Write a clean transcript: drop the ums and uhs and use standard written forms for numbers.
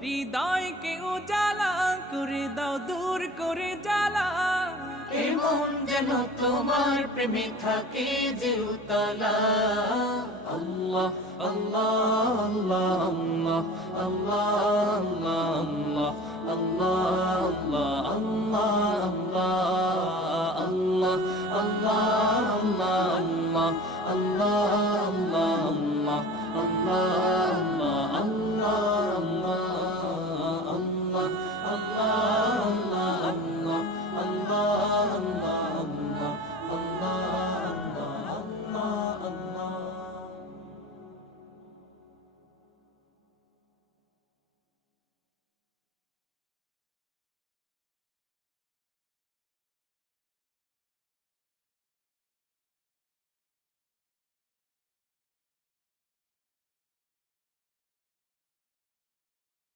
হৃদয়কে উজালা করে দাও, দূর করে জ্বালা। এমন যেন তোমার প্রেমে থাকে যে উতলা। আল্লাহ আল্লাহ আল্লাহ আল্লাহ আল্লাহ আল্লাহ আল্লাহ আল্লাহ আল্লাহ